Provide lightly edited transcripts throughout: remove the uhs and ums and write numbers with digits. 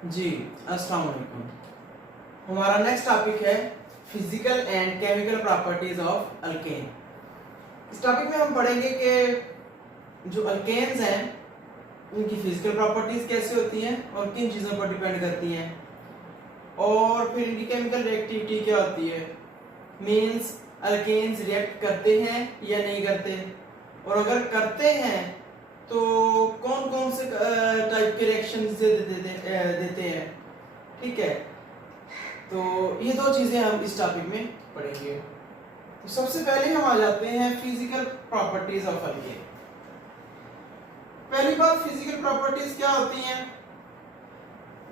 जी, अस्सलाम वालेकुम। हमारा नेक्स्ट टॉपिक है physical and chemical properties of alkane. इस टॉपिक में हम पढ़ेंगे कि जो अल्केन्स हैं उनकी फिजिकल प्रॉपर्टीज कैसी होती हैं और किन चीज़ों पर डिपेंड करती हैं, और फिर इनकी केमिकल रिएक्टिविटी क्या होती है। मींस अल्केन्स रिएक्ट करते हैं या नहीं करते, और अगर करते हैं तो कौन कौन से टाइप के रिएक्शंस देते हैं। ठीक है, तो ये दो चीजें हम इस टॉपिक में पढ़ेंगे। तो सबसे पहले हम आ जाते हैं फिजिकल प्रॉपर्टीज ऑफ अल्केन। पहली बात, फिजिकल प्रॉपर्टीज क्या होती हैं?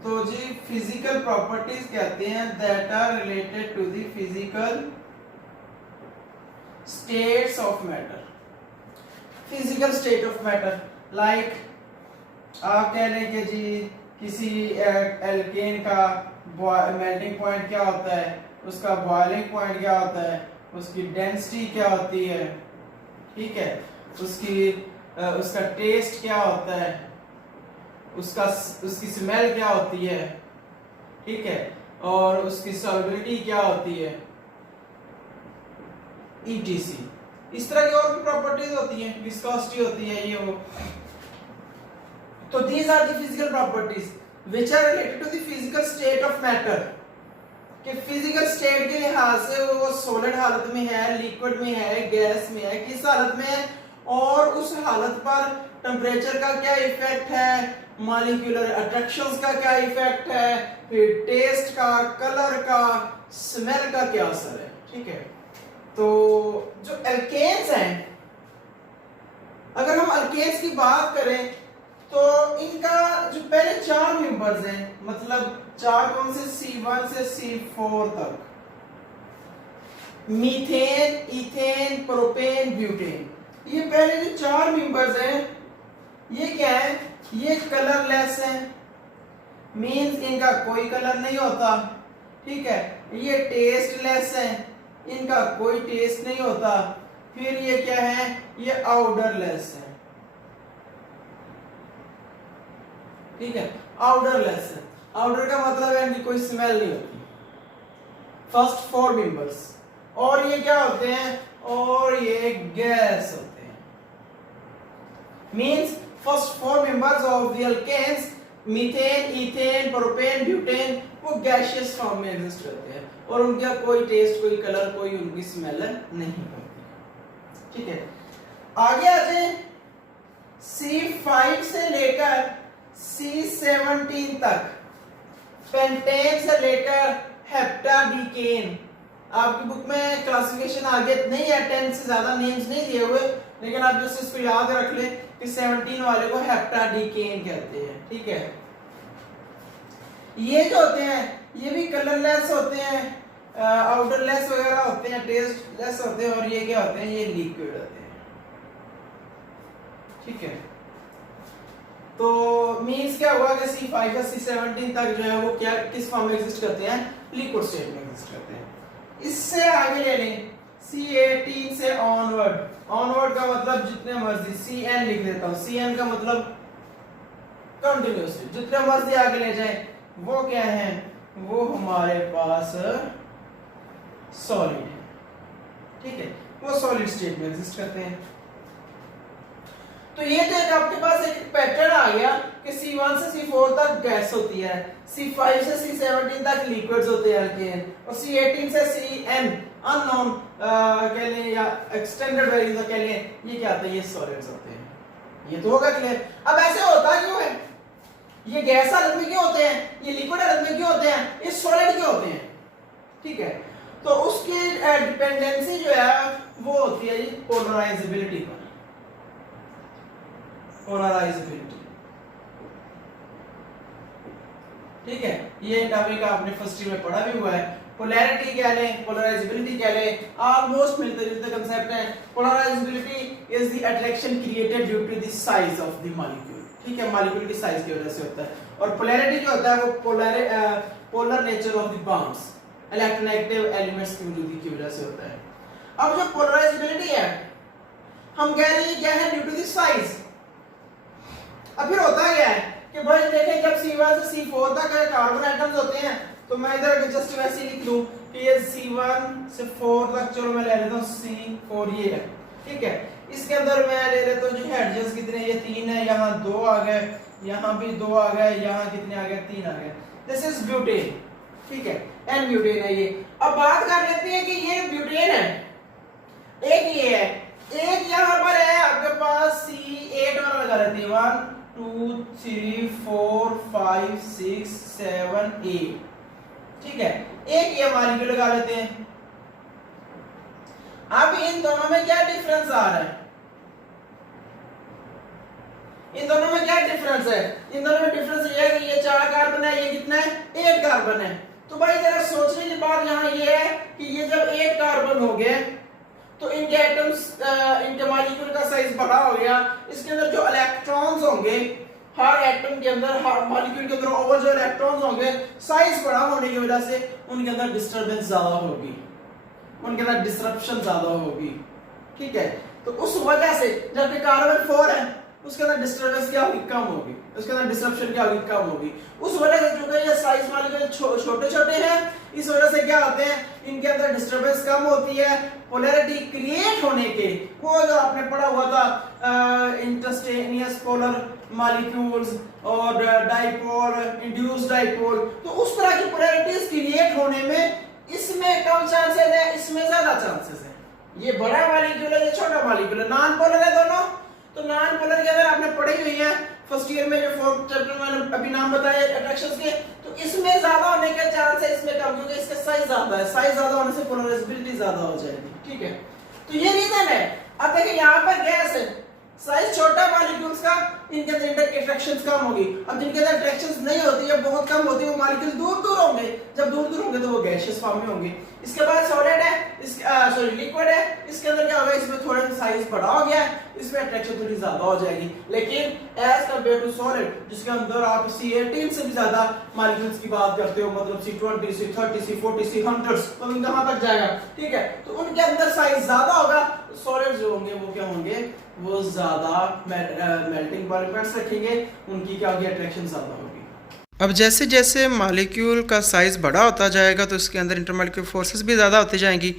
तो जी फिजिकल प्रॉपर्टीज कहते हैं that are related to the physical states of matter. Physical state of matter, like आप कह लें कि जी किसी एल्केन का मेल्टिंग पॉइंट क्या होता है, उसका बॉइलिंग पॉइंट क्या होता है, उसकी डेंसिटी क्या होती है, ठीक है, उसका टेस्ट क्या होता है, उसकी स्मेल क्या होती है, ठीक है, और उसकी सॉल्युबिलिटी क्या होती है, ETC। इस तरह की और भी प्रॉपर्टीज होती हैं, विस्कोसिटी होती है, ये वो। तो these are the physical properties which are related to the physical state of matter. कि फिजिकल स्टेट के लिहाज से वो सॉलिड हालत में है, लिक्विड में है, गैस में है, किस हालत में है, और उस हालत पर टेम्परेचर का क्या इफेक्ट है, मॉलिक्यूलर अट्रैक्शंस का क्या इफेक्ट है, फिर टेस्ट का, कलर का, स्मेल का क्या असर है। ठीक है, तो जो अल्केन्स हैं, अगर हम अल्केन्स की बात करें तो इनका जो पहले 4 मेंबर्स हैं, मतलब 4 कौन से, C1 से C4 तक, मीथेन, इथेन, प्रोपेन, ब्यूटेन, ये पहले जो 4 मेंबर्स हैं ये क्या है, ये कलरलेस हैं। मींस इनका कोई कलर नहीं होता। ठीक है, ये टेस्टलेस हैं, इनका कोई टेस्ट नहीं होता। फिर ये क्या है, ये ऑर्डरलेस है। ठीक है, ऑर्डरलेस है। ऑर्डर का मतलब है इनकी कोई स्मेल नहीं होती। फर्स्ट 4 मेंबर्स, और ये क्या होते हैं, और ये गैस होते हैं। Means first 4 members of the alkanes, methane, ethane, propane, butane, वो गैसियस फॉर्म में एग्जिस्ट करते हैं और उनका कोई टेस्ट, कोई कलर, कोई उनकी स्मेल नहीं होती। ठीक है, आगे आ जाए, C5 से लेकर C17 तक, पेंटेन से लेकर हेप्टाडीकेन। आपकी बुक में क्लासिफिकेशन आगे नहीं है, 10 से ज्यादा नेम्स नहीं दिए हुए, लेकिन आप जैसे इसको याद रख ले कि 17 वाले को हेप्टाडीकेन कहते हैं। ठीक है, ये जो होते हैं ये भी कलरलेस होते हैं, आउटरलेस वगैरह होते हैं, टेस्टलेस होते हैं, और ये क्या होते हैं, ये लिक्विड होते हैं। ठीक है, तो मींस क्या हुआ कि C5 से C17 तक जो है वो क्या, किस फॉर्म में एग्जिस्ट करते हैं, लिक्विड स्टेट में एग्जिस्ट करते हैं। इससे आगे ले लें, C18 से ऑनवर्ड। ऑनवर्ड का मतलब जितने मर्जी, CN लिख देता हूं, CN का मतलब कंटिन्यूअसली, जितने मर्जी आगे ले जाए, वो क्या है, वो हमारे पास सॉलिड है। ठीक है, वो सॉलिड स्टेट में एग्जिस्ट करते हैं। तो ये तो एक आपके पास एक पैटर्न आ गया कि C1 से C4 तक गैस होती है, C5 से C17 तक लिक्विड्स होते हैं अल्केन, और C18 से CN अननोन कह लें या एक्सटेंडेड वैल्यूज कह लें, ये क्या होते हैं, ये सॉलिड्स होते हैं। ये तो होगा क्लियर। अब ऐसे होता क्यों है, ये गैस हालत में क्यों होते हैं, ये लिक्विड हालत में क्यों होते हैं, ये सॉलिड क्यों होते हैं? ठीक है, तो उसकी डिपेंडेंसी जो है वो होती है पोलराइजेबिलिटी पर। पोलराइजेबिलिटी, ठीक है, ये टॉपिक आपने फर्स्ट ईयर में पढ़ा भी हुआ है। पोलैरिटी क्या लें, पोलराइजेबिलिटी क्या लें, ऑलमोस्ट मिलते जुलते कंसेप्ट है। Polarisability is the attraction created due to the size of the molecule. ठीक है, मॉलिक्यूल की साइज की वजह से होता है। और पोलैरिटी जो होता है वो polar nature of the bonds, electronegative elements की मौजूदगी की वजह से होता है। अब जो पोलराइजेबिलिटी है, हम कह रहे हैं क्या है, ड्यू टू द साइज। अब फिर होता क्या है कि भाई देखें जब C1 से C4 तक कार्बन एटम्स होते हैं तो मैं इधर जस्ट वैसे ही लिख लूं कि ये C1 से 4 तक, चलो मैं ले लेता हूं C4 ये है, ठीक है। इसके अंदर मैं ले लेता हूं जो हाइड्रोजन कितने, ये 3 है, यहाँ 2 आ गए, यहाँ भी 2 आ गए, यहाँ कितने आ गए, 3 आ गए। दिस इज ब्यूटेन, ठीक है, एन ब्यूटेन है ये। अब बात कर लेते हैं कि ये ब्यूटेन है, एक ये है, एक यहाँ पर है आपके पास C8 वाला लगा लेते हैं, 1 2 3 4 5 6 7 8, ठीक है, एक ये मॉलिक्यूल लगा लेते हैं। अब इन दोनों में क्या डिफरेंस आ रहा है, इन दोनों में क्या डिफरेंस है, इन दोनों में डिफरेंस ये है कि ये 4 कार्बन है, ये कितना है, 8 कार्बन है। तो भाई जरा सोचने की बात यहाँ ये है कि ये जब 8 कार्बन हो गए तो इनके एटम्स, इनके मॉलिक्यूल का साइज बड़ा हो गया, इसके अंदर जो इलेक्ट्रॉन्स होंगे, हर एटम के अंदर, हर मॉलिक्यूल के अंदर ओवर जो इलेक्ट्रॉन्स होंगे, साइज बड़ा होने की वजह से उनके अंदर डिस्टरबेंस ज्यादा होगी, उनके अंदर डिसरप्शन ज्यादा होगी, ठीक है। तो उस वजह से जबकि कार्बन 4 है उसके अंदर डिस्टरबेंस क्या होगी, कम होगी, उसके अंदर डिसरप्शन क्या होगी, कम होगी। उस वजह से चूंकि ये साइज मॉलिक्यूल छोटे छोटे हैं, इस वजह से क्या होते हैं, इनके अंदर डिस्टरबेंस कम होती है। पोलैरिटी क्रिएट होने के, वो जो आपने पढ़ा हुआ था इंटरस्टेनियस पोलर मॉलिक्यूल्स और डाइपोल, इंड्यूस्ड डाइपोल, तो उस तरह की पोलैरिटीज क्रिएट होने में इसमें कम चांसेस है, इसमें ज्यादा चांसेस है। ये बड़ा मॉलिक्यूल है, ये छोटा मॉलिक्यूल है, नॉन पोलर है दोनों। तो नॉन पोलर के अंदर आपने पढ़ी हुई है फर्स्ट ईयर में, जो 4th चैप्टर में अभी नाम बताए अट्रैक्शंस के, तो इसमें ज्यादा होने के चांस है, इसमें कम, क्योंकि इसका साइज ज्यादा है, साइज ज्यादा होने से पोलराइजेबिलिटी ज्यादा हो जाएगी, ठीक है। तो ये रीजन है। अब देखिए यहाँ पर गैस है, साइज छोटा मॉलिक्यूल्स का, इनके अंदर इंटरएक्शंस कम होगी। अब जिनके अंदर इंटरएक्शंस नहीं होती या बहुत कम होती है, वो मॉलिक्यूल दूर दूर होंगे, जब दूर दूर होंगे तो वो गैसियस फॉर्म में होंगे। इसके बाद सॉलिड है, सॉरी लिक्विड है, इसके अंदर क्या होगा, इसमें थोड़ा सा साइज बड़ा हो गया है, इसमें अट्रैक्शन थोड़ी ज्यादा हो जाएगी। लेकिन एज कंपेयर टू सॉलिड, जिसके अंदर आप C18 से भी ज्यादा मॉलिक्यूल्स की बात करते हो, मतलब C20 C30 C40 C100, मतलब कहां तक जाएगा, ठीक है। तो उनके अंदर साइज ज्यादा होगा, सॉलिड जो होंगे वो क्या होंगे, वो ज्यादा मेल्टिंग पॉइंट्स रखेंगे, उनकी क्या होगी, अट्रैक्शन ज्यादा होगी। अब जैसे जैसे मॉलिक्यूल का साइज़ बड़ा होता जाएगा तो उसके अंदर इंटरमॉलिक्यूलर फोर्सेस भी ज़्यादा होती जाएंगी,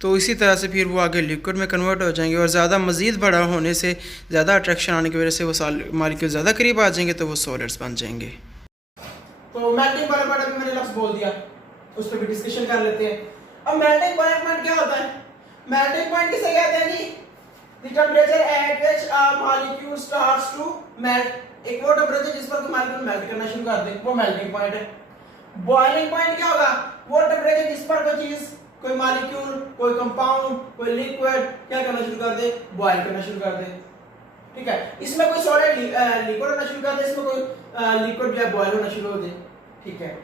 तो इसी तरह से फिर वो आगे लिक्विड में कन्वर्ट हो जाएंगे, और ज़्यादा मज़ीद बड़ा होने से, ज़्यादा अट्रैक्शन आने की वजह से वो मॉलिक्यूल ज़्यादा करीब आ जाएंगे, तो वो सॉलिड्स बन जाएंगे। तो मेल्टिंग पॉइंट अभी मैंने लफ्ज़ बोल दिया, उस पर भी डिस्कशन कर लेते हैं। अब मेल्टिंग पॉइंट क्या होता है, मेल्टिंग पॉइंट किसे कहते हैं जी, the temperature at which a molecule starts to melt, एक वो टेंपरेचर जिस पर कोई मॉलिक्यूल मेल्ट करना शुरू कर दे, वो मेल्टिंग पॉइंट है। बॉइलिंग पॉइंट क्या होगा, वो टेंपरेचर जिस पर कोई चीज, कोई मॉलिक्यूल, कोई कंपाउंड, कोई लिक्विड क्या करना शुरू कर दे, बॉयल करना शुरू कर दे, ठीक है। इसमें कोई सॉलिड लिक्विड होना शुरू कर दे, इसमें कोई लिक्विड जो है बॉयल होना शुरू हो दे, ठीक है।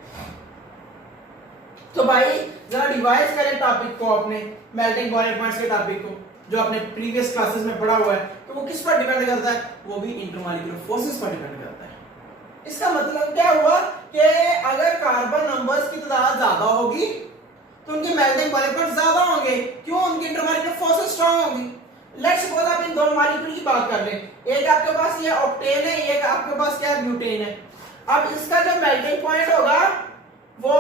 तो भाई जरा रिवाइज करें टॉपिक को, अपने मेल्टिंग बॉइलिंग पॉइंट्स के टॉपिक को, जो आपने प्रीवियस क्लासेस में पढ़ा हुआ है। तो वो किस पर डिपेंड करता है, वो भी इंटरमॉलिक्यूलर फोर्सेस पर डिपेंड करता है। इसका मतलब क्या हुआ कि अगर कार्बन नंबर्स की तादाद ज्यादा होगी तो उनके मेल्टिंग बॉइलिंग पॉइंट ज्यादा होंगे, क्यों, उनकी इंटरमॉलिक्यूलर फोर्सेस स्ट्रांग होंगी। लेट्स सपोज आप इन दो मॉलिक्यूल की बात कर लें, एक आपके पास ये ऑक्टेन है, एक आपके पास क्या है, ब्यूटेन है। अब इसका जो मेल्टिंग पॉइंट होगा वो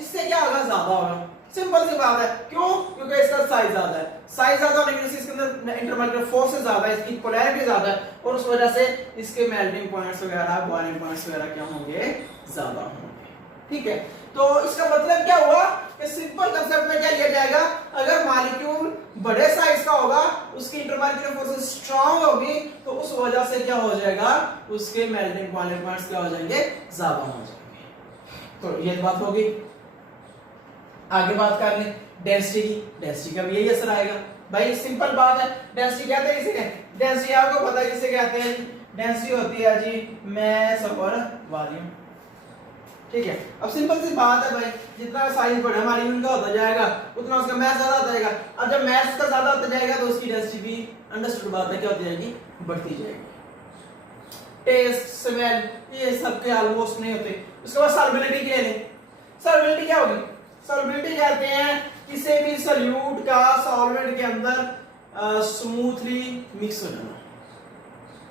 इससे क्या होगा, ज्यादा होगा, सिंपल सी बात है। क्यों, क्योंकि इसका साइज ज्यादा है, साइज ज्यादा होने की वजह से इसके अंदर इंटरमॉलिक्यूलर फोर्सेस ज्यादा है, इसकी पोलैरिटी ज्यादा है, और उस वजह से इसके मेल्टिंग पॉइंट्स वगैरह, बॉइलिंग पॉइंट्स वगैरह क्या होंगे, ज्यादा होंगे, ठीक है। तो इसका मतलब क्या हुआ कि सिंपल कांसेप्ट में क्या लिया जाएगा, अगर मॉलिक्यूल बड़े साइज का होगा, उसकी इंटरमॉलिक्यूलर फोर्सेस स्ट्रांग होगी, तो उस वजह से क्या हो जाएगा, उसके मेल्टिंग बॉइलिंग पॉइंट्स क्या हो जाएंगे, ज्यादा हो जाएंगे। तो ये बात होगी। आगे बात कर लें डेंसिटी की, डेंसिटी का भी यही असर आएगा। भाई सिंपल बात है, डेंसिटी कहते हैं किसे, डेंसिटी आपको पता है किसे कहते हैं, डेंसिटी होती है जी मास और वॉल्यूम, ठीक है। अब सिंपल सी बात है भाई, जितना साइज बड़ा मॉलिक्यूल का होता जाएगा उतना उसका मास ज्यादा होता जाएगा। अब जब मास का ज्यादा होता जाएगा तो उसकी डेंसिटी भी अंडरस्टूड बात है क्या होती जाएगी, बढ़ती जाएगी। टेस्ट, स्मेल ये सब के ऑलमोस्ट नहीं होते। उसके बाद सॉल्युबिलिटी के लिए, सॉल्युबिलिटी क्या होगी, सॉल्युबिलिटी कहते हैं किसी भी सॉल्यूट का सॉल्वेंट के अंदर स्मूथली मिक्स हो जाना,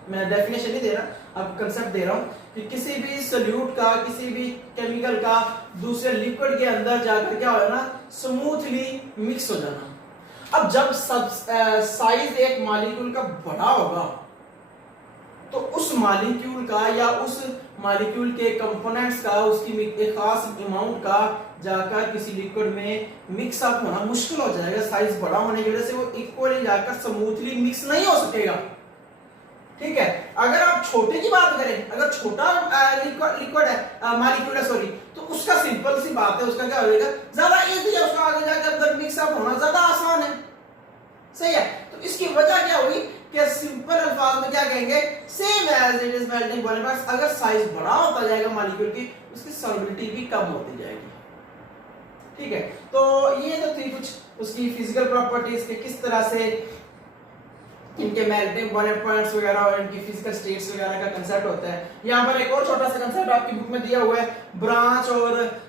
मैं डेफिनेशन नहीं दे रहा, आपको कंसेप्ट दे रहा हूं कि किसी भी सोल्यूट का, किसी भी केमिकल का दूसरे लिक्विड के अंदर जाकर क्या होगा ना, स्मूथली मिक्स हो जाना। अब जब सब साइज एक मॉलिक्यूल का बड़ा होगा तो उस मॉलिक्यूल का या उस मॉलिक्यूल के कंपोनेंट्स का, उसकी एक खास अमाउंट का जाकर किसी लिक्विड में मिक्स अप होना मुश्किल हो जाएगा। साइज बड़ा होने की वजह से वो इक्वली जाकर स्मूथली मिक्स नहीं हो सकेगा। ठीक है, अगर आप छोटे की बात करें, अगर छोटा लिक्विड है, मॉलिक्यूल है सॉरी, तो उसका सिंपल सी बात है, उसका क्या होगा, ज्यादा इजी है, उसका आगे जाकर अंदर मिक्स अप होना ज्यादा आसान है। सही है, तो इसकी वजह क्या हुई कि सिंपल अल्फाज में क्या कहेंगे, same as it is melting point, बस अगर साइज बड़ा होता जाएगा मॉलिक्यूल की, उसकी सॉल्युबिलिटी भी कम होती जाएगी। ठीक है, तो ये तो थी कुछ उसकी फिजिकल प्रॉपर्टीज के किस तरह से इनके मेल्टिंग पॉइंट्स वगैरह और इनकी फिजिकल स्टेट्स वगैरह का कंसेप्ट होता है। यहाँ पर एक और छोटा सा कंसेप्ट आपकी बुक में दिया हुआ है, ब्रांच और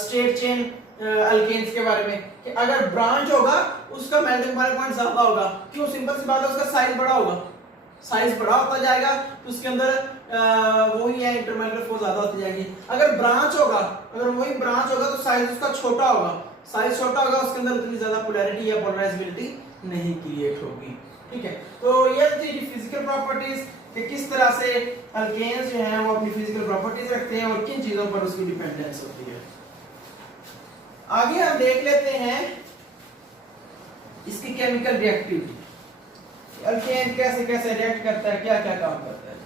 स्ट्रेट चेन अल्केन्स के बारे में, कि अगर ब्रांच होगा उसका मेल्टिंग पॉइंट ज्यादा होगा। क्यों? सिंपल सी बात है, उसका साइज बड़ा होगा, साइज बड़ा होता जाएगा तो उसके अंदर वही है, इंटरमोलिकुलर फोर्स ज्यादा होती जाएगी। अगर ब्रांच होगा, अगर वही ब्रांच होगा तो साइज उसका छोटा होगा, साइज छोटा होगा, उसके अंदर उतनी ज्यादा पोलैरिटी या पोलराइजेबिलिटी नहीं क्रिएट होगी। ठीक है, तो ये थी फिजिकल प्रॉपर्टीज कि किस तरह से अल्केन्स जो हैं वो अपनी फिजिकल प्रॉपर्टीज रखते हैं और किन चीजों पर उसकी डिपेंडेंस होती है। आगे हम देख लेते हैं इसकी केमिकल रिएक्टिविटी, अल्केन कैसे कैसे रिएक्ट करता है, क्या क्या काम करता है।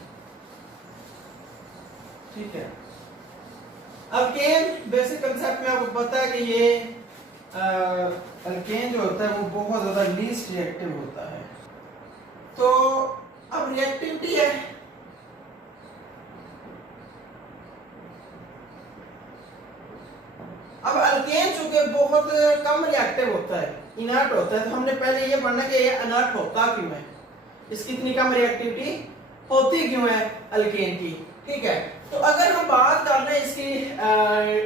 ठीक है, अल्केन बेसिक कंसेप्ट में आपको पता है कि ये अल्केन जो होता है वो बहुत ज्यादा लीस्ट रिएक्टिव होता है। तो अब रिएक्टिविटी है, अब अल्केन चूंकि बहुत कम रिएक्टिव होता है, इनर्ट होता है, तो हमने पहले ये पढ़ना कि ये इनर्ट होता क्यों है, इसकी इतनी कम रिएक्टिविटी होती क्यों है अल्केन की। ठीक है, तो अगर हम बात कर रहे हैं इसकी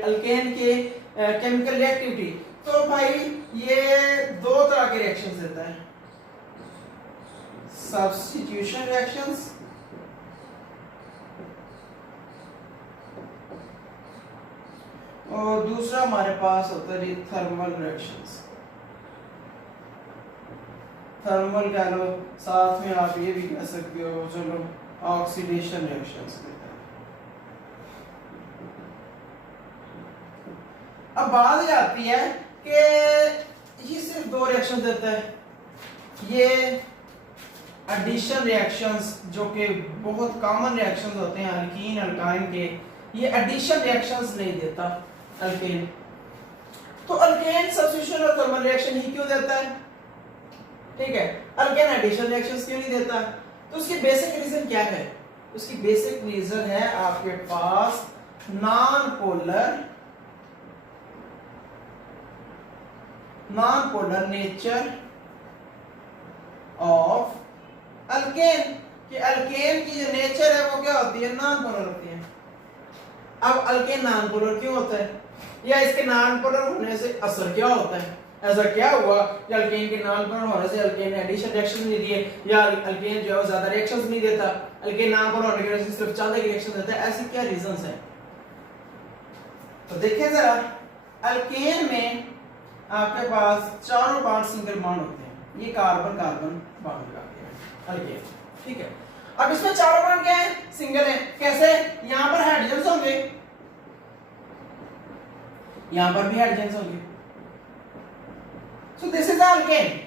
अल्केन के केमिकल रिएक्टिविटी, तो भाई ये दो तरह के रिएक्शंस देता है, सब्स्टिट्यूशन रिएक्शंस और दूसरा हमारे पास होता है थर्मल रिएक्शंस। थर्मल कह लो, साथ में आप ये भी कह सकते हो, चलो ऑक्सीडेशन रिएक्शंस देता है। अब बात ये आती है कि ये सिर्फ दो रिएक्शन देता है, ये एडिशन रिएक्शंस जो कि बहुत कॉमन रिएक्शंस होते हैं अल्कीन अल्काइन के, ये एडिशन रिएक्शंस नहीं देता अल्केन। तो अल्केन सब्स्टिट्यूशन और थर्मल रिएक्शन ही क्यों देता है? ठीक है, अल्केन एडिशन रिएक्शंस क्यों नहीं देता? तो उसकी बेसिक रीजन क्या है? उसकी बेसिक रीजन है आपके पास non polar nature of alkane, कि अल्केन की जो नेचर है वो क्या होती है, नॉन पोलर होती है। अब अल्केन नॉन पोलर क्यों होता है, या इसके नॉन पोलर होने से असर क्या होता है? ऐसा क्या हुआ कि अल्केन के नॉन पोलर होने से अल्केन ने एडिशन रिएक्शन नहीं दिए, या अल्केन जो है ज्यादा रिएक्शंस नहीं देता, अल्केन नॉन पोलर होने की वजह से सिर्फ चंद एक रिएक्शन देता है, ऐसे क्या रीजंस हैं? तो देखिए जरा, अल्केन में आपके पास चारों बॉन्ड सिंगल बॉन्ड होते हैं, ये कार्बन कार्बन बॉन्ड लगाते हैं अल्केन। ठीक है, अब इसमें चारों बॉन्ड क्या है, सिंगल है। कैसे? यहां पर हाइड्रोजन्स होंगे, यहां पर भी हाइड्रोजन्स होंगे, सो दिस इज अल्केन।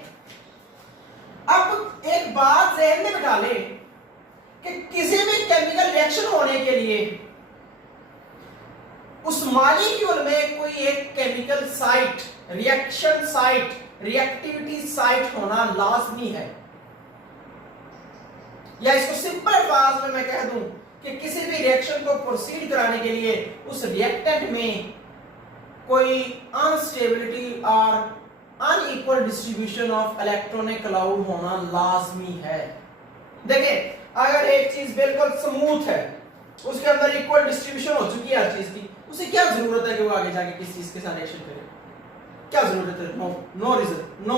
अब एक बात ज़हन में बिठा ले कि किसी भी केमिकल रिएक्शन होने के लिए उस मॉलिक्यूल में कोई एक chemical site, reaction site, reactivity site होना लाजमी है। या इसको सिंपल अल्फाज में मैं कह दूं कि किसी भी रिएक्शन को प्रोसीड कराने के लिए उस रिएक्टेंट में कोई अनस्टेबिलिटी और unequal distribution of electronic cloud होना लाजमी है। देखिए, अगर एक चीज बिल्कुल स्मूथ है, उसके अंदर इक्वल डिस्ट्रीब्यूशन हो चुकी है हर चीज की, उसे क्या जरूरत है कि वो आगे जाके किस चीज के साथ रिएक्शन करे? क्या जरूरत है? नो रीजन, नो,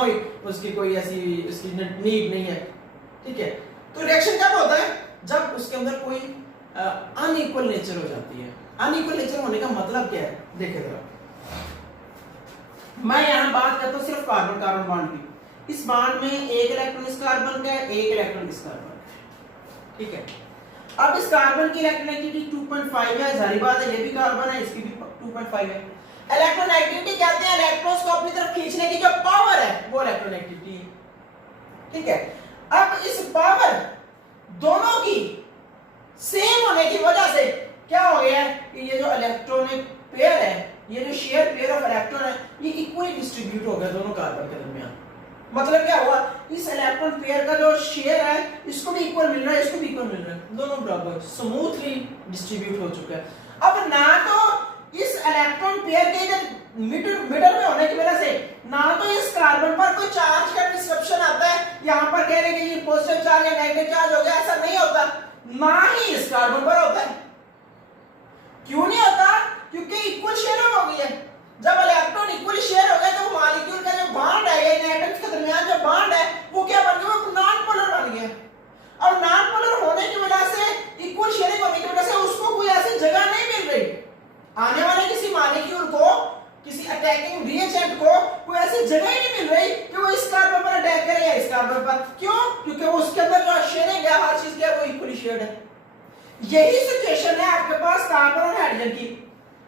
उसकी कोई ऐसी उसकी नीड नहीं है। ठीक है, तो रिएक्शन कब होता है? अंदर कोई अनइक्वल नेचर हो जाती है। अनइक्वल नेचर होने का मतलब क्या है, देखे जरा, मैं यहाँ बात करता हूँ सिर्फ कार्बन कार्बन बॉन्ड की। इस बॉन्ड में एक इलेक्ट्रॉन इस कार्बन का है, एक इलेक्ट्रॉन इस कार्बन का है, ठीक है। अब इस कार्बन की इलेक्ट्रोनेगेटिविटी 2.5 है, जारी बात है ये भी कार्बन है, इसकी भी 2.5 है। इलेक्ट्रोनेगेटिविटी कहते हैं इलेक्ट्रॉन्स को अपनी तरफ खींचने की जो पावर है वो इलेक्ट्रोनेगेटिविटी है, ठीक है। अब इस पावर दोनों की सेम होने की वजह से क्या हो गया है कि ये जो इलेक्ट्रॉनिक पेयर है, ये जो शेयर पेयर ऑफ इलेक्ट्रॉन है, ये इक्वली डिस्ट्रीब्यूट हो गया दोनों कार्बन के दरमियान। मतलब क्या हुआ, इस इलेक्ट्रॉन पेयर का जो शेयर है इसको भी इक्वल मिल रहा है, इसको भी इक्वल मिल रहा है, दोनों बराबर स्मूथली डिस्ट्रीब्यूट हो चुका है। अब ना तो इस इलेक्ट्रॉन पेयर के इधर मिडल में होने की वजह से ना तो इस कार्बन पर कोई चार्ज का डिस्ट्रप्शन आता है, यहां पर कह रहे हैं कि ये पॉजिटिव चार्ज या नेगेटिव चार्ज हो गया, ऐसा नहीं होता, ना ही इस कार्बन पर होता है। क्यों नहीं होता, क्योंकि इक्वल शेयरिंग हो गई है। जब इलेक्ट्रॉन इक्वली शेयर हो गए तो मॉलिक्यूल का जो बॉन्ड है या इन एटम्स के दरमियान जो बॉन्ड है वो क्या बन गया, वो नॉन पोलर बन गया। और नॉन पोलर होने की वजह से, इक्वल शेयरिंग होने की वजह से उसको कोई ऐसी जगह नहीं मिल रही, आने वाले किसी मॉलिक्यूल को, किसी अटैकिंग रिएजेंट को कोई ऐसी जगह ही नहीं मिल रही कि वो इस कार्बन पर अटैक करे या इस कार्बन पर। क्यों, क्योंकि वो उसके अंदर जो शेयरिंग है हर चीज क्या है वो इक्वली शेयर्ड है। यही सिचुएशन है आपके पास कार्बन और हाइड्रोजन की।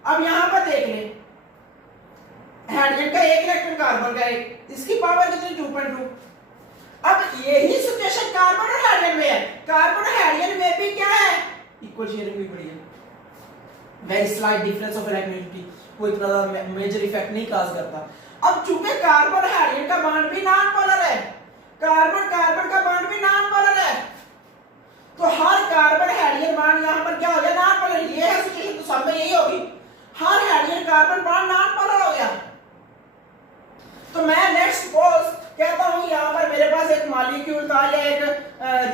अब यहां पर देख लें, हाइड्रोजन का एक इलेक्ट्रॉन कार्बन का एक, इसकी पावर कितनी 2.2। अब यही सिचुएशन कार्बन और हाइड्रोजन में है, कार्बन और हाइड्रोजन में भी क्या है, इक्वल शेयरिंग भी बढ़ी है, very slight difference of electronegativity, कोई इतना ज्यादा मेजर इफेक्ट नहीं काज करता। अब चूंकि कार्बन और हाइड्रोजन का बॉन्ड भी नॉन पोलर है, कार्बन कार्बन का बॉन्ड भी नॉन पोलर है, तो हर कार्बन हाइड्रोजन बॉन्ड यहां पर क्या हो गया, नॉन पोलर। ये है सिचुएशन, तो सब में यही होगी, हर hydrogen carbon bond non polar हो गया। तो मैं लेट्स सपोज कहता हूं यहां पर मेरे पास एक मॉलिक्यूल था या एक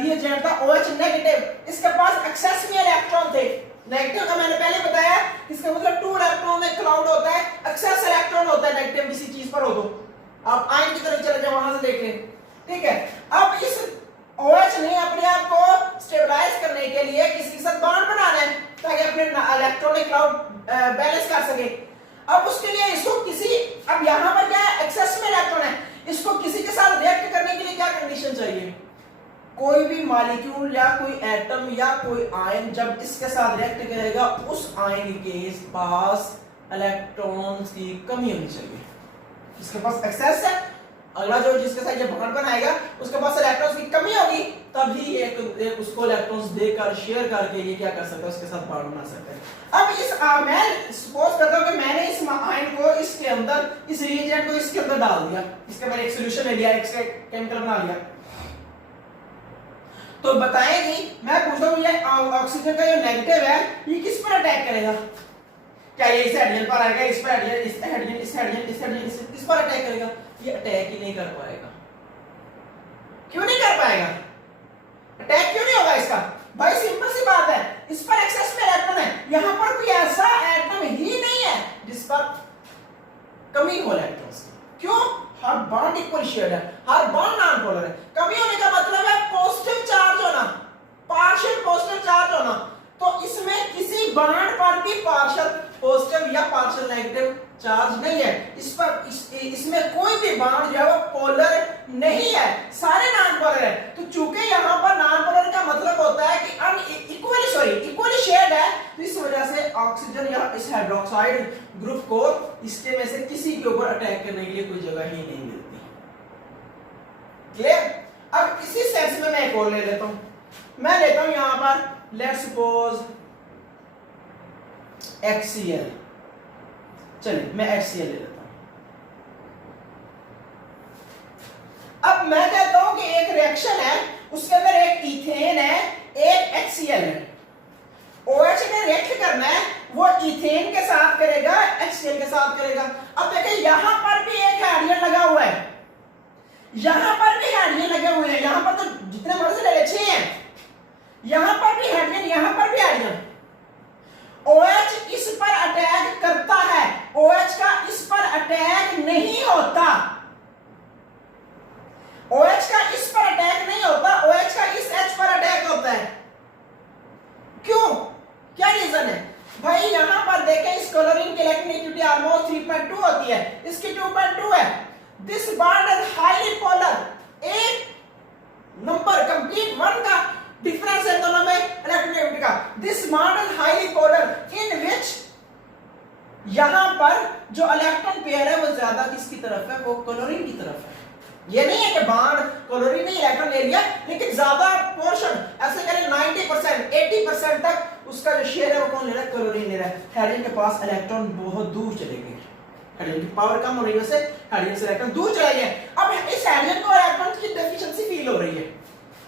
रिएजेंट था OH नेगेटिव, इसके पास एक्सेस में इलेक्ट्रॉन थे। नेगेटिव का मैंने पहले बताया, इसका मतलब 2 इलेक्ट्रॉन में क्लाउड होता है, एक्सेस इलेक्ट्रॉन होता है नेगेटिव किसी चीज पर हो तो। आप आयन की तरफ चले जाओ, वहां से देख लें, ठीक है। अब इस OH ने अपने आप को स्टेबलाइज करने के लिए किसी के साथ बॉन्ड बनाना है ताकि अपने इलेक्ट्रॉनिक क्लाउड बैलेंस कर सके। अब उसके लिए इसको किसी, अब यहां पर क्या है, एक्सेस में इलेक्ट्रॉन है, इसको किसी के साथ रिएक्ट करने के लिए क्या कंडीशन चाहिए, कोई भी मॉलिक्यूल या कोई एटम या कोई आयन जब इसके साथ रिएक्ट करेगा उस आयन के पास इलेक्ट्रॉन्स की कमी होनी चाहिए। इसके पास एक्सेस है, अगला जो जिसके साथ ये बॉन्ड बनाएगा उसके पास इलेक्ट्रॉन्स की कमी होगी, तभी एक उसको इलेक्ट्रॉन्स देकर शेयर करके ये क्या कर सकता है, उसके साथ बॉन्ड बना सकता है। अब इस मैं सपोज करता हूं कि मैंने इस आयन को इसके अंदर, इस रिएजेंट को इसके अंदर डाल दिया, इसके मैंने एक सॉल्यूशन ले लिया, एक केमिकल बना लिया, तो बताएगी, मैं पूछता हूं ये ऑक्सीजन का जो नेगेटिव है ये किस पर अटैक करेगा, क्या ये इस हाइड्रोजन पर आएगा, इस पर हाइड्रोजन, इस हाइड्रोजन, इस हाइड्रोजन, इस हाइड्रोजन, इस पर अटैक करेगा, ये अटैक ही नहीं कर पाएगा। क्यों नहीं कर पाएगा, अटैक क्यों नहीं होगा इसका, भाई सिंपल सी बात है, इस पर एक्सेस में इलेक्ट्रॉन है, यहां पर कोई ऐसा एटम ही नहीं है जिस पर कमी हो इलेक्ट्रॉन्स की। क्यों, हर बॉन्ड इक्वल शेयर्ड है, हर बॉन्ड नॉन पोलर है। कमी होने का मतलब है पॉजिटिव चार्ज होना, पार्शियल पॉजिटिव चार्ज होना, तो इसमें किसी बॉन्ड पर भी पार्शियल पॉजिटिव या पार्शियल नेगेटिव चार्ज नहीं है, इस पर इसमें कोई भी बॉन्ड जो है वो पोलर नहीं है, सारे नॉन पोलर है। तो चूंकि यहां पर नॉन पोलर का मतलब होता है कि इक्वली शेयर्ड है, तो इस वजह से ऑक्सीजन या इस हाइड्रोक्साइड ग्रुप को इसके में से किसी के ऊपर अटैक करने के लिए कोई जगह ही नहीं मिलती। क्लियर। अब इसी सेंस में मैं एक और ले लेता हूं, मैं लेता हूं यहां पर लेट्स सपोज HCl, चलिए मैं HCl ले लेता हूं। अब मैं कहता हूं कि एक रिएक्शन है, उसके अंदर एक इथेन है, एक HCl है, OH ने रिएक्ट करना है, वो इथेन के साथ करेगा, HCl के साथ करेगा। अब देखिए यहां पर भी एक हाइड्रोजन लगा हुआ है, यहां पर भी हाइड्रोजन लगे हुए हैं, यहां पर तो जितने मर्जी ले ले 6 हैं, यहां पर भी हाइड्रोजन, यहां पर भी हाइड्रोजन। OH इस पर अटैक करता है, OH का इस पर अटैक नहीं होता, OH का इस पर अटैक नहीं होता, OH का इस H पर अटैक होता है। ऑलमोस्ट 3.2 होती है, इसकी 2.2 है। This bond is highly polar, एक नंबर कंप्लीट 1 का डिफरेंस है दोनों में इलेक्ट्रोनेगेटिविटी का। This bond is highly polar in which यहां पर जो इलेक्ट्रॉन पेयर है वो ज्यादा किसकी तरफ है, वो क्लोरीन की तरफ है। ये नहीं है कि बॉन्ड क्लोरीन ने इलेक्ट्रॉन ले लिया, लेकिन ज्यादा पोर्शन ऐसे करें 90% 80% तक उसका जो शेयर है वो कौन ले रहा है, क्लोरीन ले रहा है। हाइड्रोजन के पास इलेक्ट्रॉन बहुत दूर चले गए, हाइड्रोजन की पावर कम हो रही है, उससे हाइड्रोजन से इलेक्ट्रॉन दूर चले गए। अब इस हाइड्रोजन को इलेक्ट्रॉन की डेफिशिएंसी फील हो रही है।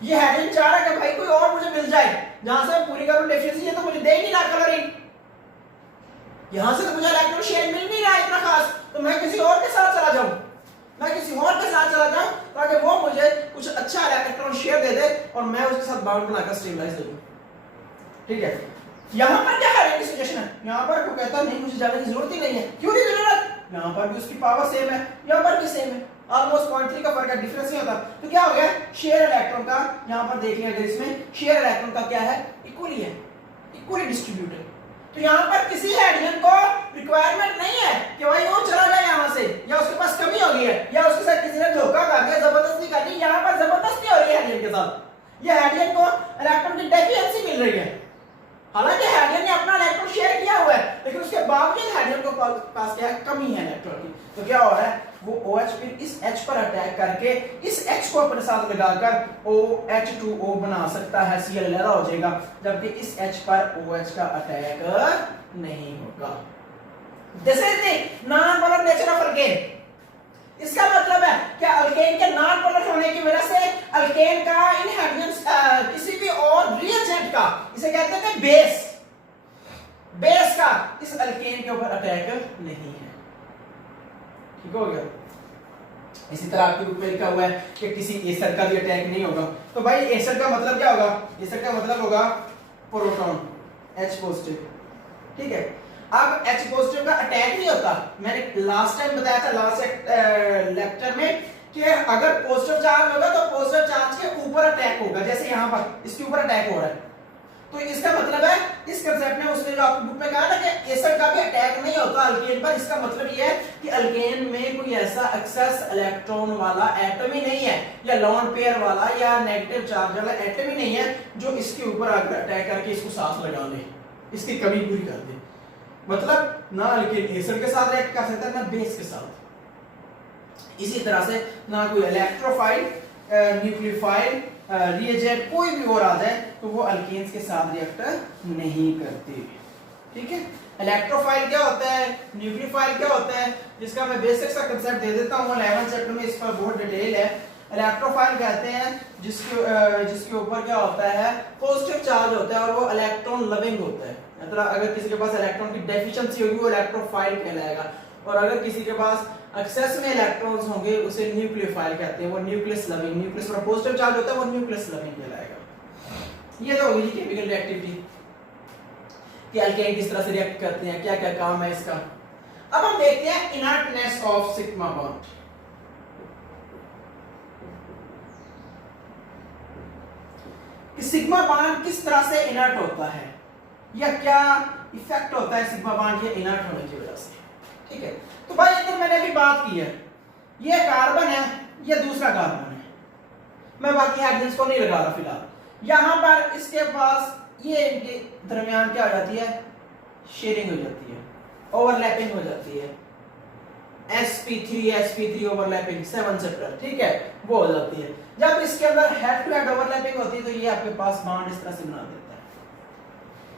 ये हाइड्रोजन चाह रहा है कि भाई कोई और मुझे मिल जाए जहां से पूरी करूं डेफिशिएंसी, ये तो मुझे दे ही नहीं रहा क्लोरीन, यहां से तो मुझे इलेक्ट्रॉन शेयर मिल नहीं रहा है इतना खास, तो मैं किसी और के साथ चला जाऊं, मैं किसी और के साथ चला जाऊं ताकि वो मुझे कुछ अच्छा इलेक्ट्रॉन शेयर दे दे और मैं उसके साथ बॉन्ड बनाकर स्टेबलाइज हो जाऊं। ठीक है, यहां पर क्या है सिचुएशन है, यहां पर वो कहता नहीं मुझे जाने की जरूरत ही नहीं है। क्यों नहीं जरूरत, यहां पर भी उसकी पावर सेम है, यहां पर भी सेम है, ऑलमोस्ट 0.3 का फर्क है, डिफरेंस नहीं होता। तो क्या हो गया, शेयर इलेक्ट्रॉन का यहां पर देखें अगर इसमें शेयर इलेक्ट्रॉन का क्या है, इक्वली है, इक्वली डिस्ट्रीब्यूटेड। तो यहां पर किसी हाइड्रोजन को रिक्वायरमेंट नहीं है कि भाई वो चला जाए यहां से, या उसके पास कमी हो गई है, या उसके साथ किसी ने धोखा कर दिया, जबरदस्ती कर दी। यहां पर जबरदस्ती हो रही है हाइड्रोजन के साथ, ये हाइड्रोजन को इलेक्ट्रॉन की डेफिशिएंसी मिल रही है। हालांकि हाइड्रोजन ने अपना इलेक्ट्रॉन शेयर किया हुआ है, लेकिन उसके बावजूद हाइड्रोजन को पास क्या है, कमी है इलेक्ट्रॉन की। तो क्या हो रहा है, वो OH फिर इस H पर अटैक करके इस H को अपने साथ लगाकर OH2O बना सकता है, Cl अलग हो जाएगा, जबकि इस H पर OH का अटैक नहीं होगा। This is the non polar nature of alkane. इसका मतलब है कि अल्केन के नॉन पोलर होने की वजह से अल्केन का इन हाइड्रोजन किसी भी और रिएजेंट का, इसे कहते हैं बेस, बेस का इस अल्केन के ऊपर अटैक नहीं है। ठीक हो गया। इसी तरह आपके बुक में लिखा हुआ है कि किसी एसर का भी अटैक नहीं होगा। तो भाई एसर का मतलब क्या होगा, एसर का मतलब होगा प्रोटॉन H पॉजिटिव। ठीक है, अब H पॉजिटिव का अटैक नहीं होता। मैंने लास्ट टाइम बताया था लास्ट लेक्चर में कि अगर पॉजिटिव चार्ज होगा तो पॉजिटिव चार्ज के ऊपर अटैक होगा, जैसे यहां पर इसके ऊपर अटैक हो रहा है। तो इसका मतलब है, इस कांसेप्ट में उसने जो आपकी बुक में कहा ना कि एसर का भी अटैक नहीं होता अल्केन पर, इसका मतलब ये है कि अल्केन में कोई ऐसा एक्सेस इलेक्ट्रॉन वाला एटम ही नहीं है, या लोन पेयर वाला या नेगेटिव चार्ज वाला एटम ही नहीं है जो इसके ऊपर आकर अटैक करके इसको साथ लगा ले, इसकी कमी पूरी कर दे। मतलब ना अल्केन एसर के साथ रिएक्ट कर सकता है, ना बेस के साथ। इसी तरह से ना कोई इलेक्ट्रोफाइल, न्यूक्लियोफाइल, रिएजेंट कोई भी और आ जाए तो वो अल्केन्स के साथ रिएक्ट नहीं करते। ठीक है, इलेक्ट्रोफाइल क्या होता है, न्यूक्लियोफाइल क्या होता है, जिसका मैं बेसिक सा कांसेप्ट दे देता हूं, 11th चैप्टर में इस पर बहुत डिटेल है। इलेक्ट्रोफाइल कहते हैं जिसके ऊपर क्या होता है, पॉजिटिव चार्ज होता है और वो इलेक्ट्रॉन लविंग होता है। मतलब अगर किसी के पास इलेक्ट्रॉन की डेफिशिएंसी होगी वो इलेक्ट्रोफाइल कहलाएगा, और अगर किसी के पास एक्सेस में इलेक्ट्रॉन्स होंगे उसे न्यूक्लियोफाइल कहते हैं, वो न्यूक्लियस लविंग, न्यूक्लियस पर पॉजिटिव चार्ज होता है वो न्यूक्लियस लविंग कहलाएगा। ये तो होगी केमिकल रिएक्टिविटी कि अल्केन किस तरह से रिएक्ट करते हैं, क्या क्या काम है इसका। अब हम देखते हैं इनर्टनेस ऑफ सिग्मा बॉन्ड। कि सिग्मा बॉन्ड किस तरह से इनर्ट होता है या क्या इफेक्ट होता है सिग्मा बॉन्ड के इनर्ट होने की वजह से। ठीक है, तो भाई इधर मैंने अभी बात की है, ये कार्बन है, ये दूसरा कार्बन है, मैं बाकी हाइड्रोजन को नहीं लगा रहा फिलहाल। यहां पर इसके पास ये इनके दरमियान क्या हो जाती है, शेयरिंग हो जाती है, ओवरलैपिंग हो जाती है, sp3 ओवरलैपिंग 7 चैप्टर। ठीक है, वो हो जाती है। जब इसके अंदर हेड टू हेड ओवरलैपिंग होती है तो ये आपके पास बॉन्ड इस तरह से बना देता है,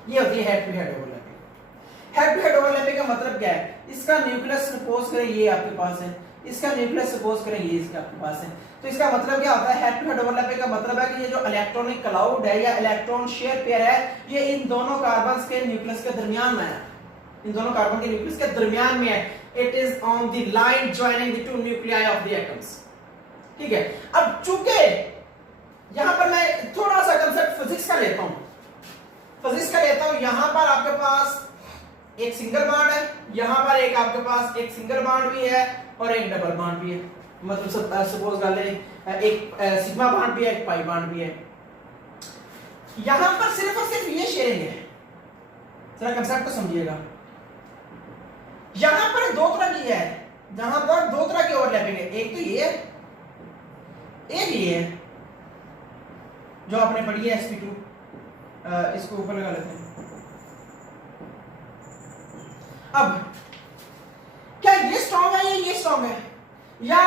ये होती है head to head overlapping. Head to head overlapping का मतलब क्या है, इसका न्यूक्लियस सपोज करें ये आपके पास है, इसका न्यूक्लियस सपोज करें ये इसके आपके पास है। तो इसका मतलब क्या होता है, हेड टू हेड ओवरलैपिंग का मतलब है कि ये जो इलेक्ट्रॉनिक क्लाउड है या इलेक्ट्रॉन शेयर पेयर है, ये इन दोनों कार्बन्स के न्यूक्लियस के दरमियान में है, इन दोनों कार्बन के न्यूक्लियस के दरमियान में है। It is on the line joining the two nuclei of the atoms. ठीक है, अब चूंकि यहां पर मैं थोड़ा सा कांसेप्ट फिजिक्स का लेता हूं, यहां पर आपके पास एक सिंगल बॉन्ड है, यहां पर एक आपके पास एक सिंगल बॉन्ड भी है और एक डबल बॉन्ड भी है। मतलब सपोज कर ले एक सिग्मा बॉन्ड भी है, एक पाई बॉन्ड भी है। यहां पर सिर्फ और सिर्फ ये शेयरिंग है, जरा कांसेप्ट को समझिएगा। यहां पर दो तरह की है, जहां पर दो तरह की ओवरलैपिंग है, एक तो ये है, एक ये है जो आपने पढ़ी है sp2। इसको ऊपर लगा लेते हैं। अब क्या ये स्ट्रॉन्ग है या ये स्ट्रॉन्ग है, या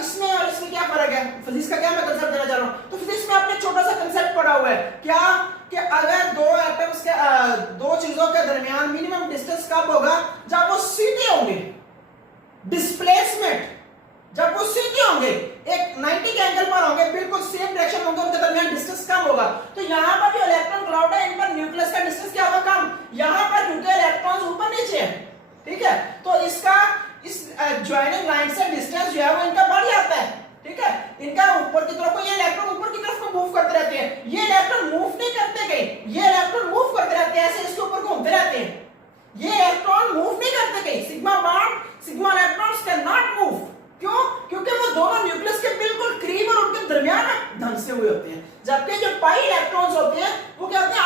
इसमें और इसमें क्या फर्क है? फिजिक्स का क्या मैं कंसेप्ट देना चाह रहा हूं, तो फिजिक्स में आपने छोटा सा कंसेप्ट पढ़ा हुआ है क्या, कि अगर दो एटम्स के दो चीजों के दरमियान मिनिमम डिस्टेंस कब होगा, जब वो सीधे होंगे। डिस्प्लेसमेंट जब वो सीधे होंगे, एक 90 के एंगल पर होंगे, बिल्कुल सेम डायरेक्शन होंगे, उनके दरमियान डिस्टेंस कम होगा। तो यहां पर जो इलेक्ट्रॉन क्लाउड है, इन पर न्यूक्लियस का डिस्टेंस क्या होगा, कम। यहां पर क्योंकि इलेक्ट्रॉन्स ऊपर नीचे है, ठीक है, तो इसका इस ज्वाइनिंग लाइन से डिस्टेंस जो है वो इनका बढ़ जाता है, ठीक है। इनका ऊपर की तरफ, ये इलेक्ट्रॉन ऊपर की तरफ को मूव करते रहते हैं, ये इलेक्ट्रॉन मूव नहीं करते कहीं, ये इलेक्ट्रॉन मूव करते रहते हैं, ऐसे इसके ऊपर घूमते रहते हैं, ये इलेक्ट्रॉन मूव नहीं करते कहीं। Sigma bond, sigma electrons can not move, क्यों? क्योंकि वो दोनों न्यूक्लियस के बिल्कुल करीब और उनके दरमियान धंसे हुए होते हैं, जबकि जो पाई इलेक्ट्रॉन्स होते हैं वो क्या होते हैं,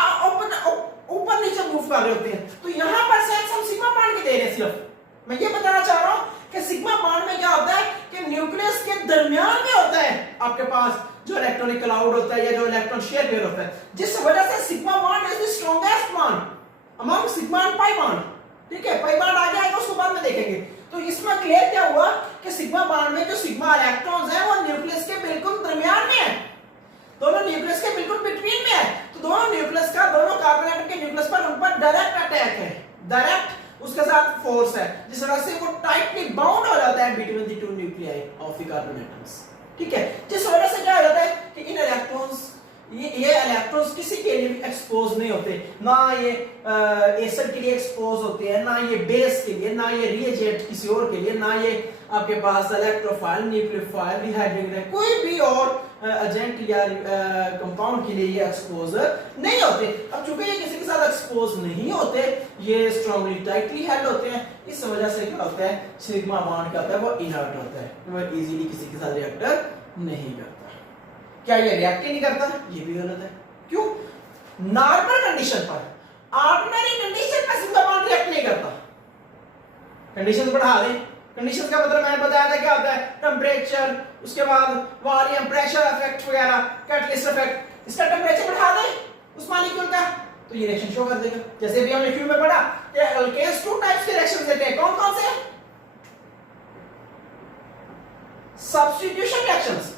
ऊपर नीचे मूव कर रहे होते हैं। तो यहां पर सेंस हम सिग्मा बॉन्ड की दे रहे हैं। सिर्फ मैं ये बताना चाह रहा हूं कि सिग्मा बॉन्ड में क्या होता है कि न्यूक्लियस के दरमियान में होता है आपके पास जो इलेक्ट्रॉनिक क्लाउड होता है या जो इलेक्ट्रॉन शेयर पेयर होता है, जिस वजह से sigma bond is the strongest bond among sigma and pi bond, ठीक है। पाई बॉन्ड आगे आएगा, उसको बाद में देखेंगे। तो इसमें क्लियर क्या हुआ कि सिग्मा बॉन्ड में जो सिग्मा इलेक्ट्रॉन्स हैं वो न्यूक्लियस के बिल्कुल दरमियान में है, दोनों न्यूक्लियस के बिल्कुल बिटवीन में है। तो दोनों न्यूक्लियस का, दोनों कार्बन एटम के न्यूक्लियस पर उन पर डायरेक्ट अटैक है, डायरेक्ट उसके साथ फोर्स है, जिस वजह से वो टाइटली बाउंड हो जाता है between the two nuclei of the carbon atoms, ठीक है। जिस वजह से क्या हो जाता है कि इन इलेक्ट्रॉन्स, ये इलेक्ट्रॉन्स किसी के लिए भी एक्सपोज नहीं होते, ना ये एसिड के लिए एक्सपोज होते हैं, ना ये बेस के लिए, ना ये रिएजेंट किसी और के लिए, ना ये आपके पास इलेक्ट्रोफाइल, न्यूक्लियोफाइल, डिहाइड्रोजन, कोई भी और एजेंट या कंपाउंड के लिए ये एक्सपोज नहीं होते। अब चूंकि ये किसी के साथ एक्सपोज नहीं होते, ये स्ट्रांगली टाइटली हेल्ड होते हैं, इस वजह से क्या होता है, सिग्मा बॉन्ड क्या होता है, वो इनर्ट होता है, वो इजीली किसी के साथ रिएक्ट नहीं करता। क्या ये रिएक्ट ही नहीं करता? ये भी गलत है। क्यों? नॉर्मल कंडीशन पर, ऑर्डिनरी कंडीशन पर सिग्मा बॉन्ड रिएक्ट नहीं करता। कंडीशन बढ़ा दे, कंडीशन का मतलब मैंने बताया था क्या होता है, टेम्परेचर, उसके बाद वॉल्यूम, प्रेशर इफेक्ट वगैरह, कैटलिस्ट इफेक्ट, इसका टेम्परेचर बढ़ा दे उस मॉलिक्यूल का, तो ये रिएक्शन शो कर देगा। जैसे भी हमने क्यू में पढ़ा कि अल्केन्स टू टाइप्स के रिएक्शन देते हैं, कौन कौन से? सब्स्टिट्यूशन रिएक्शंस,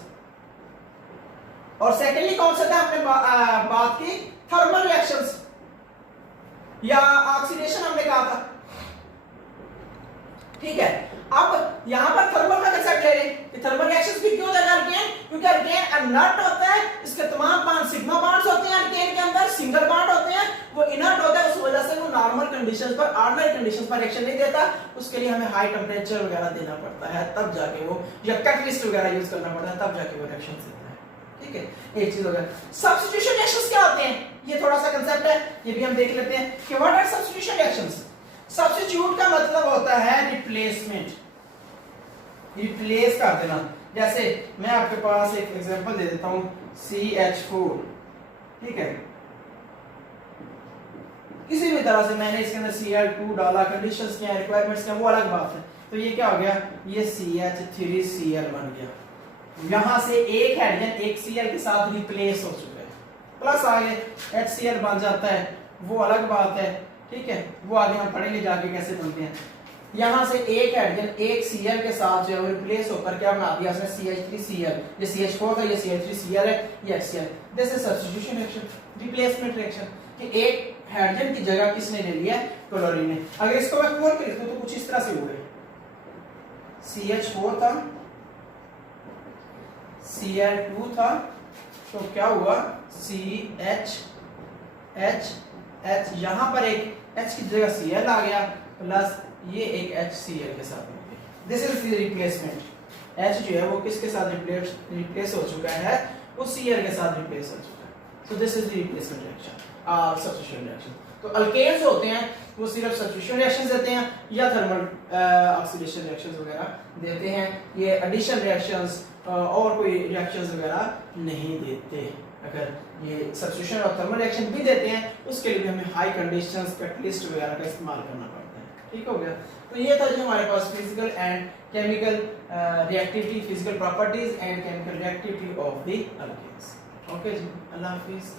और सेकेंडली कौन सा था हमने बात की, थर्मल रिएक्शंस या ऑक्सीडेशन हमने कहा था, ठीक है। अब यहां पर थर्मल का कंसेप्ट ले रहे हैं कि थर्मल रिएक्शंस भी क्यों होता है अल्केन, क्योंकि अल्केन इनर्ट होता है, इसके तमाम बॉन्ड सिग्मा बॉन्ड्स होते हैं अल्केन के अंदर, सिंगल बॉन्ड होते हैं, वो इनर्ट होता है, उस वजह से वो नॉर्मल कंडीशंस पर, ऑर्डिनरी कंडीशंस पर रिएक्शन नहीं देता। उसके लिए हमें हाई टेंपरेचर वगैरह देना पड़ता है, तब जाके वो, या कैटलिस्ट वगैरह यूज करना पड़ता है, तब जाके वो रिएक्शन देता है, ठीक है। एक चीज हो गया। सब्स्टिट्यूशन रिएक्शंस क्या होते हैं, ये थोड़ा सा कंसेप्ट है, ये भी हम देख लेते हैं कि what are substitution reactions. Substitute का मतलब होता है रिप्लेसमेंट, रिप्लेस कर देना। जैसे मैं आपके पास एक एग्जांपल दे देता हूं, CH4, ठीक है, किसी भी तरह से मैंने इसके अंदर Cl2 डाला, कंडीशंस क्या है, रिक्वायरमेंट्स क्या, वो अलग बात है। तो ये क्या हो गया, ये CH3Cl बन गया, यहां से एक हाइड्रोजन एक Cl के साथ रिप्लेस हो चुका है, प्लस आगे HCl बन जाता है, वो अलग बात है, ठीक है, वो आगे हम पढ़ेंगे जाके कैसे बनते हैं। यहां से एक हाइड्रोजन एक Cl के साथ जो है रिप्लेस होकर क्या बना दिया उसने, CH3Cl, ये CH4 था, ये CH3Cl है, ये HCl। This is substitution reaction, replacement reaction, कि एक हाइड्रोजन की जगह किसने ले लिया, क्लोरीन ने। अगर इसको मैं खोल के लिखूं तो कुछ इस तरह से होगा, CH4 था, Cl2 था, तो क्या हुआ, CH, यहां पर एक H की जगह Cl आ गया, प्लस ये एक HCl के साथ हो गया। This is the replacement. H जो है वो किसके साथ रिप्लेस हो चुका है, वो Cl के साथ रिप्लेस हो चुका है। So this is the replacement reaction, substitution reaction. तो अल्केन्स होते हैं वो सिर्फ सब्स्टिट्यूशन रिएक्शंस देते हैं या थर्मल ऑक्सीडेशन रिएक्शंस वगैरह देते हैं, ये एडिशन रिएक्शंस और कोई रिएक्शंस वगैरह नहीं देते। अगर ये सब्स्टिट्यूशन और थर्मल रिएक्शन भी देते हैं, उसके लिए हमें हाई कंडीशंस, कैटलिस्ट वगैरह का इस्तेमाल करना पड़ता है, ठीक हो गया। तो ये था जो हमारे पास physical and chemical reactivity, physical properties and chemical reactivity of the alkanes. Okay जी, अल्लाह हाफिज़।